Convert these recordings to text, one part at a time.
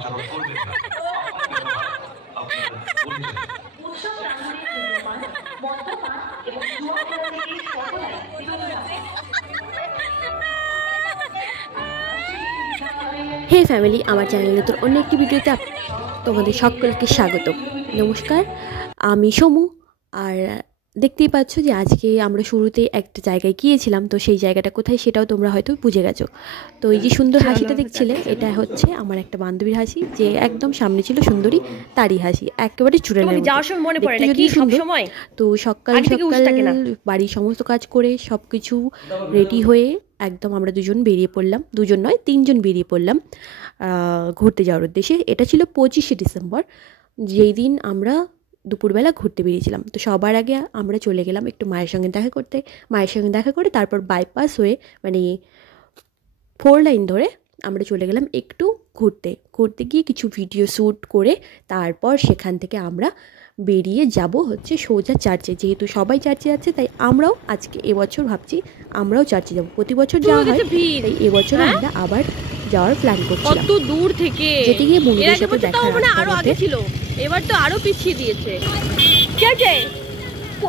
হে family, আমার চ্যানেলে তোর অন্য একটি ভিডিওতে তোমাদের সকলকে স্বাগত। নমস্কার, আমি সমু। আর দেখতেই পাচ্ছ যে আজকে আমরা শুরুতে একটা জায়গায় গিয়েছিলাম, তো সেই জায়গাটা কোথায় সেটাও তোমরা হয়তো বুঝে গেছো। তো এই যে সুন্দর হাসিটা দেখছিলে, এটা হচ্ছে আমার একটা বান্ধবীর হাসি, যে একদম সামনে ছিল সুন্দরী তারই হাসি, একেবারে চুড়েলের মতো। তো সকাল সকাল বাড়ির সমস্ত কাজ করে সব কিছু রেডি হয়ে একদম আমরা দুজন বেরিয়ে পড়লাম, দুজন নয় তিনজন বেরিয়ে পড়লাম ঘুরতে যাওয়ার উদ্দেশ্যে। এটা ছিল 25শে ডিসেম্বর, যেই দিন আমরা দুপুরবেলা ঘুরতে বেরিয়েছিলাম। তো সবার আগে আমরা চলে গেলাম একটু মায়ের সঙ্গে দেখা করতে। মায়ের সঙ্গে দেখা করে তারপর বাইপাস হয়ে মানে 4 লাইন ধরে আমরা চলে গেলাম একটু ঘুরতে গিয়ে কিছু ভিডিও শ্যুট করে তারপর সেখান থেকে আমরা বেরিয়ে যাব হচ্ছে সোজা চার্চে। যেহেতু সবাই চার্চে যাচ্ছে তাই আমরাও আজকে এবছর ভাবছি আমরাও চার্চে যাব। প্রতি বছর যাওয়া হয়, তাই এবছর আমরা আবার যাওয়ার প্ল্যান করছি। কত দূর থেকে যেতে গিয়ে বন্ধুদের সাথে দেখা আরো আগে ছিল, এবার তো আরো পিছিয়ে দিয়েছে। কে কে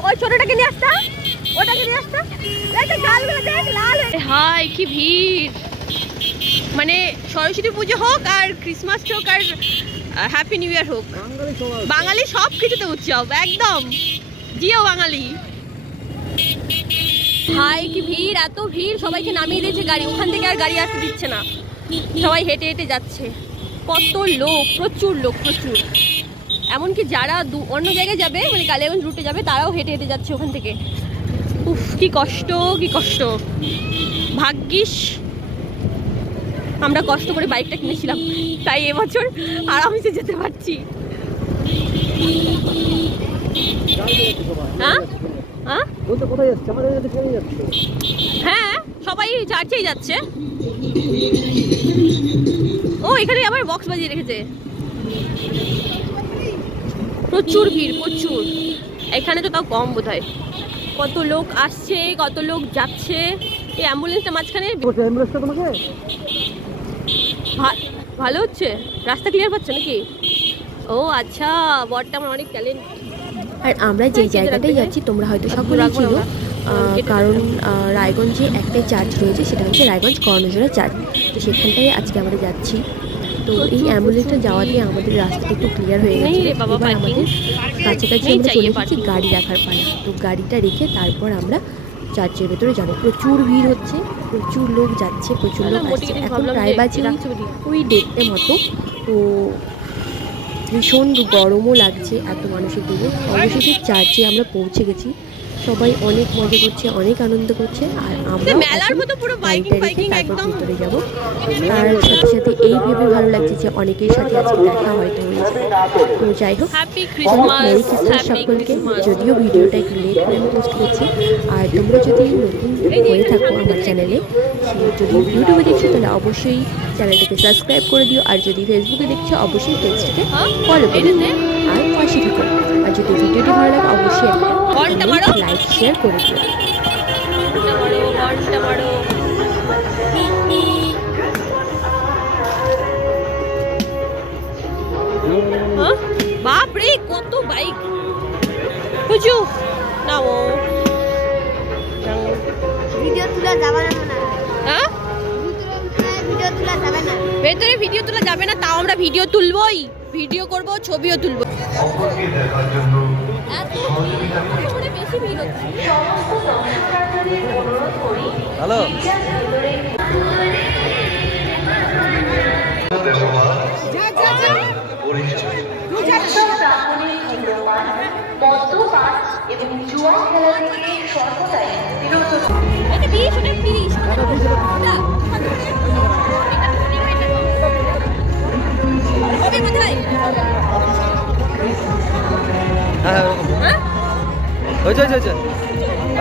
ওই ছোটটাকে নিয়ে আসতা, ওটাকে নিয়ে আসতা, এই গালগুলো দেখ লাল। হাই কি ভিড়! মানে সরস্বতী পুজো হোক আর ক্রিসমাস হোক আর হ্যাপি নিউ ইয়ার হোক, বাঙালি সব কিছুতে উৎসব একদম। জিও বাঙালি। হাই কি ভিড়, এত ভিড়! সবাইকে নামিয়ে দিয়েছে গাড়ি, ওখান থেকে আর গাড়ি আসতে দিচ্ছে না, সবাই হেঁটে হেঁটে যাচ্ছে। কত লোক, প্রচুর লোক, প্রচুর। এমনকি যারা অন্য জায়গায় যাবে, মানে কালিয়াগঞ্জ রুটে যাবে, তারাও হেঁটে হেঁটে যাচ্ছে ওখান থেকে। উফ কি কষ্ট, কি কষ্ট! ভাগ্যিস আমরা কষ্ট করে বাইকটা কিনেছিলাম, তাই এবছর আরামসে যেতে পারছি। হ্যাঁ, সবাই চার্চেই যাচ্ছে। ও এখানে আবার বক্স বাজিয়ে রেখেছে। প্রচুর ভিড়, প্রচুর। এখানে তো তাও কম বোধহয়। কত লোক আসছে, কত লোক যাচ্ছে। এই অ্যাম্বুলেন্সটা মাঝখানে ভালো হচ্ছে, রাস্তা ক্লিয়ার পাচ্ছে নাকি? ও আচ্ছা, বরটা আমার অনেক ট্যালেন্ট। আর আমরা যেই জায়গাটায় যাচ্ছি তোমরা হয়তো সকলেই ছিল, কারণ রায়গঞ্জে একটাই চার্চ রয়েছে, সেটা হচ্ছে রায়গঞ্জ কর্ণজোড়া চার্চ। তো সেখানটাই আজকে আমরা যাচ্ছি। তো এই অ্যাম্বুলেন্সটা যাওয়া দিয়ে আমাদের রাস্তাটা একটু ক্লিয়ার হয়ে গেছে। এবার আমাদের কাছাকাছি আমরা চলে এসেছি গাড়ি রাখার পালা। তো গাড়িটা রেখে তারপর আমরা চার্চের ভেতরে যাবো। প্রচুর ভিড় হচ্ছে, প্রচুর লোক যাচ্ছে, প্রচুর লোক আসছে। এখন প্রায় বাজে ওই 1:30 মতো। তো ভীষণ গরমও লাগছে এত মানুষের দিকে। অবশেষে চার্চে আমরা পৌঁছে গেছি, সবাই অনেক মজা করছে, অনেক আনন্দ করছে। আর আমরা তারপর ভিতরে যাবো। তার সাথে সাথে এই ভেবে ভালো লাগছে যে অনেকের সাথে আজকে দেখা হয়তো হয়েছে। তো যাই হোক, মেরি ক্রিসমাস সকলকে। যদিও ভিডিওটা একটু লেট করে আমি পোস্ট করছি, আর তোমরা যদি নতুন হয়ে থাকো আমার চ্যানেলে, যদি ইউটিউবে দেখছো তাহলে অবশ্যই চ্যানেলটাকে সাবস্ক্রাইব করে দিও। আর যদি ফেসবুকে দেখছো অবশ্যই পেজটাকে ফলো করে দিও আর পাশে থেকো। আর যদি ভিডিওটি ভালো লাগে অবশ্যই একটা লাইক শেয়ার করে দিও। বাপরে কত বাইক! বুঝু নাও ভিডিও তোলা যাবে না। হ্যাঁ, ভেতরে ভিডিও তোলা যাবে না, তাও আমরা ভিডিও তুলবই, ভিডিও করব, ছবিও তুলবো। হ্যালো, এবং জুয়া খেলা থেকে সর্বদাই বিরত।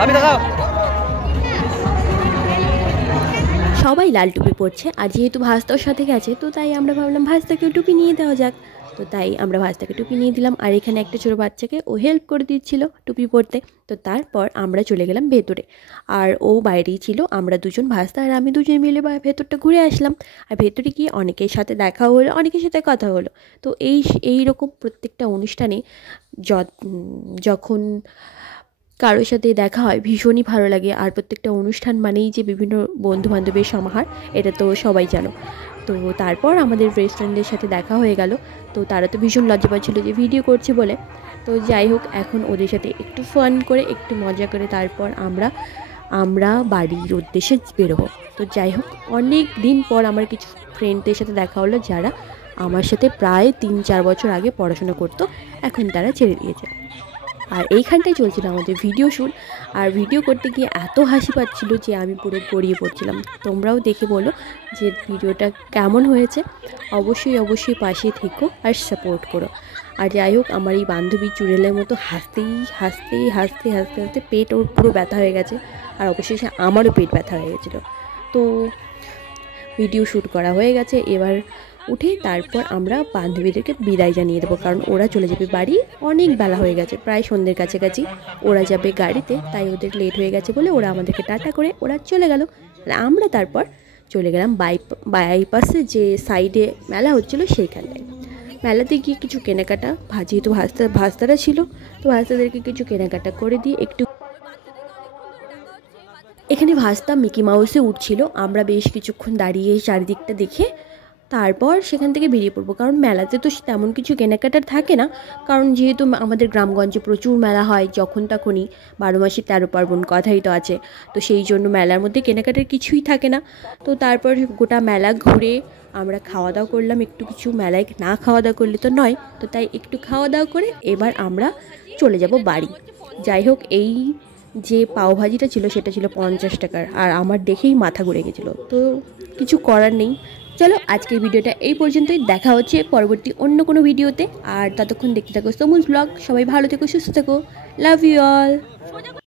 আমি দেখাও। সবাই লাল টুপি পরছে, আর যেহেতু ভাস্তার সাথে গেছে তো তাই আমরা ভাবলাম ভাস্তাকেও টুপি নিয়ে দেওয়া যাক। তো তাই আমরা ভাস্তাকে টুপি নিয়ে দিলাম, আর এখানে একটা ছোটো বাচ্চাকে ও হেল্প করে দিচ্ছিল টুপি পরতে। তো তারপর আমরা চলে গেলাম ভেতরে, আর ও বাইরেই ছিল। আমরা দুজন, ভাস্তা আর আমি দুজন মিলে ভেতরটা ঘুরে আসলাম। আর ভেতরে গিয়ে অনেকের সাথে দেখা হলো, অনেকের সাথে কথা হলো। তো এই রকম প্রত্যেকটা অনুষ্ঠানে যখন কারোর সাথে দেখা হয় ভীষণই ভালো লাগে। আর প্রত্যেকটা অনুষ্ঠান মানেই যে বিভিন্ন বন্ধুবান্ধবের সমাহার, এটা তো সবাই জানো। তো তারপর আমাদের রেস্টুরেন্টের সাথে দেখা হয়ে গেল। তো তারা তো ভীষণ লজ্জা পাচ্ছিল যে ভিডিও করছি বলে। তো যাই হোক, এখন ওদের সাথে একটু ফান করে, একটু মজা করে তারপর আমরা বাড়ির উদ্দেশ্যে বেরোবো। তো যাই হোক, অনেক দিন পর আমার কিছু ফ্রেন্ডদের সাথে দেখা হলো যারা আমার সাথে প্রায় 3-4 বছর আগে পড়াশোনা করতো, এখন তারা ছেড়ে দিয়েছে। আর এইখানটায় চলছিল আমাদের ভিডিও শ্যুট। আর ভিডিও করতে গিয়ে এত হাসি পাচ্ছিল যে আমি পুরো গড়িয়ে পড়ছিলাম। তোমরাও দেখে বলো যে ভিডিওটা কেমন হয়েছে। অবশ্যই পাশে থেকো আর সাপোর্ট করো। আর যাই হোক, আমার এই বান্ধবী চুড়েলের মতো হাসতে পেট ওর পুরো ব্যথা হয়ে গেছে। আর অবশ্যই আমারও পেট ব্যথা হয়ে গেছিলো। তো ভিডিও শ্যুট করা হয়ে গেছে, এবার উঠে তারপর আমরা বান্ধবীদেরকে বিদায় জানিয়ে দেবো, কারণ ওরা চলে যাবে বাড়ি। অনেক বেলা হয়ে গেছে, প্রায় সন্ধ্যের কাছাকাছি ওরা যাবে গাড়িতে, তাই ওদের লেট হয়ে গেছে বলে ওরা আমাদেরকে টাটা করে ওরা চলে গেল। আমরা তারপর চলে গেলাম বাইপাসে, যে সাইডে মেলা হচ্ছিলো সেইখানটায়। মেলাতে গিয়ে কিছু কেনাকাটা, যেহেতু ভাস্তারা ছিল, তো ভাস্তাদেরকে কিছু কেনাকাটা করে দিয়ে একটু এখানে ভাস্তা মিকি মাউসে উঠছিল। আমরা বেশ কিছুক্ষণ দাঁড়িয়ে চারিদিকটা দেখে তারপর সেখান থেকে বেরিয়ে পড়বো, কারণ মেলাতে তো তেমন কিছু কেনাকাটার থাকে না। কারণ যেহেতু আমাদের গ্রামগঞ্জে প্রচুর মেলা হয়, যখন তখনই, 12 মাসে 13 পার্বণ কথাই তো আছে। তো সেই জন্য মেলার মধ্যে কেনাকাটার কিছুই থাকে না। তো তারপর গোটা মেলা ঘুরে আমরা খাওয়া দাওয়া করলাম একটু কিছু। মেলায় না খাওয়া দাওয়া করলে তো নয়, তো তাই একটু খাওয়া দাওয়া করে এবার আমরা চলে যাব বাড়ি। যাই হোক, এই যে পাওভাজিটা ছিল সেটা ছিল 50 টাকার, আর আমার দেখেই মাথা ঘুরে গেছিলো। তো কিছু করার নেই। চলো, আজকের ভিডিওটা এই পর্যন্তই। দেখা হচ্ছে পরবর্তী অন্য কোনো ভিডিওতে। আর ততক্ষণ দেখতে থাকো সমুজ ব্লগ। সবাই ভালো থেকো, সুস্থ থেকো। Love you all.